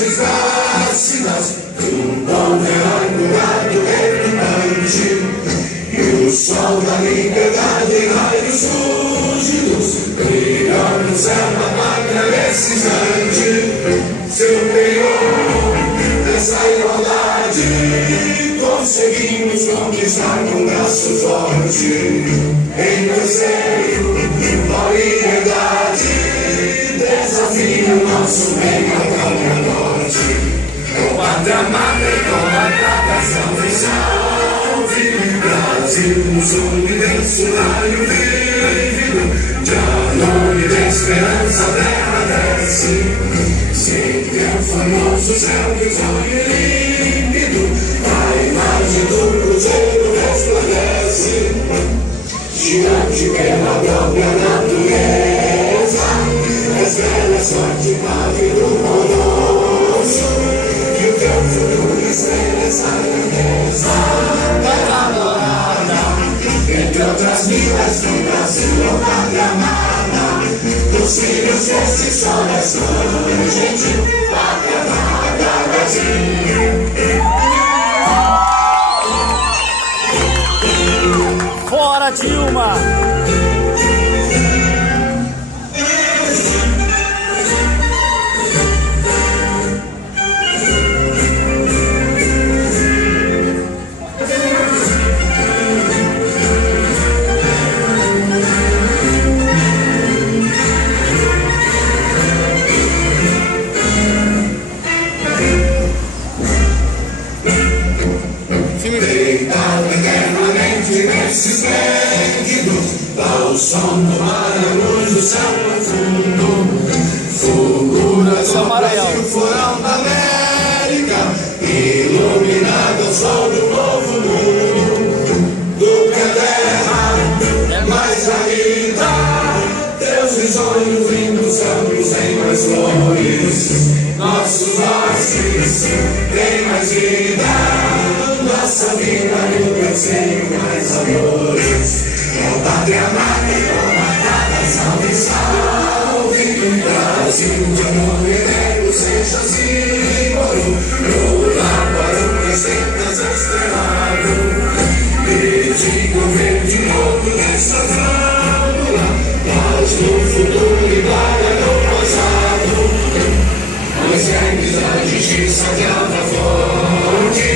margens da cidade, um povo arrumado retumbante, e o sol da liberdade em raios lúcidos brilha no céu da pátria precisante. Superior dessa igualdade, conseguimos conquistar com braço forte. Em anseio da liberdade, desafio nosso bem a própria morte. Com pátria amada e com a prata salve, salve. Brasil, nos une imenso raio vívido, de amor e de esperança a terra desce. Sempre é o famoso céu que sonha límpido, a imagem do cruzeiro resplandece, gigante pela própria natureza, revela sorte pátria do colosso, que o teu futuro espelha essa grandeza. Terra dourada, entre outras vilas do Brasil, a pátria amada, dos filhos desse sol é sonho, gentil, pátria amada, Brasil. Fora Dilma! Nesse esplêndido, dá o som do mar, a luz do céu profundo, fulgura do Brasil, forão da América, iluminado ao sol do novo mundo, do que a terra é mais ainda, teus risonhos lindos campos têm mais flores, nossos ossos têm mais vida. Nossa vida nunca sem mais amores. É pátria amada e comandada, salve, salve. Brasil de amor e negro, seja símbolo. Lula para o presente estrelado. E digo verde novo dessa fábula, paz no futuro e glória no passado. Pois é a amizade, justiça de alta fonte.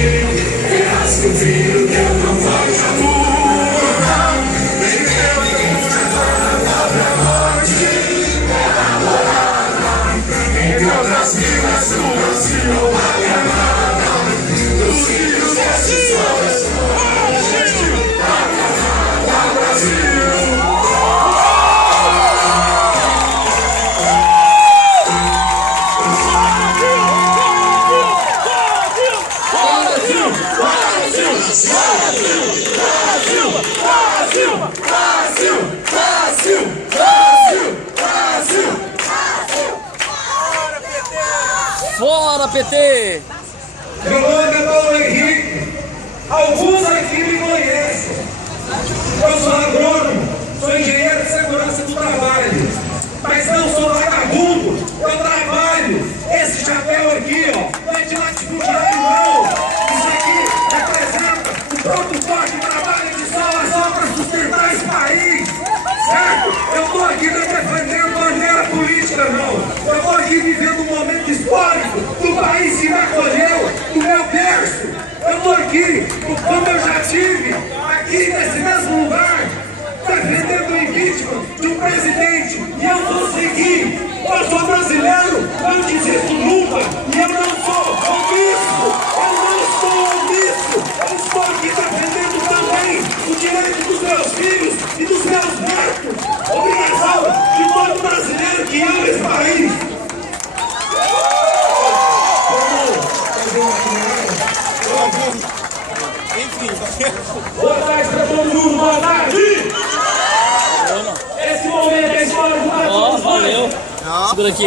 Que o filho teu não vai à luta, nem teu ninguém vai para a morte. Terra dourada, entre outras vilas do Brasil, pátria amada, dos filhos desse sol é sonho, pátria amada, Brasil. Fora PT! Meu nome é Paulo Henrique, alguns aqui me conhecem. Eu sou agrônomo, sou engenheiro de segurança do trabalho, mas não sou vagabundo, eu trabalho. Esse chapéu aqui, ó, não é de latifundiário não. Isso aqui representa o pronto forte trabalho de sol a sol para sustentar esse país, certo? Eu estou aqui não defendendo bandeira política não, eu estou aqui vivendo um momento histórico do país que me acolheu, do meu berço. Eu estou aqui, como eu já tive, aqui nesse mesmo lugar, defendendo o impeachment de um presidente, e eu vou seguir. Eu sou brasileiro, eu desisto nunca, e eu não sou omisso, eu não sou omisso, eu estou aqui defendendo também o direito dos meus filhos e dos meus netos, obrigação de todo brasileiro que ama esse país. Boa tarde para todo mundo, boa tarde! Esse momento é histórico para todos nós. Valeu! Segura aqui.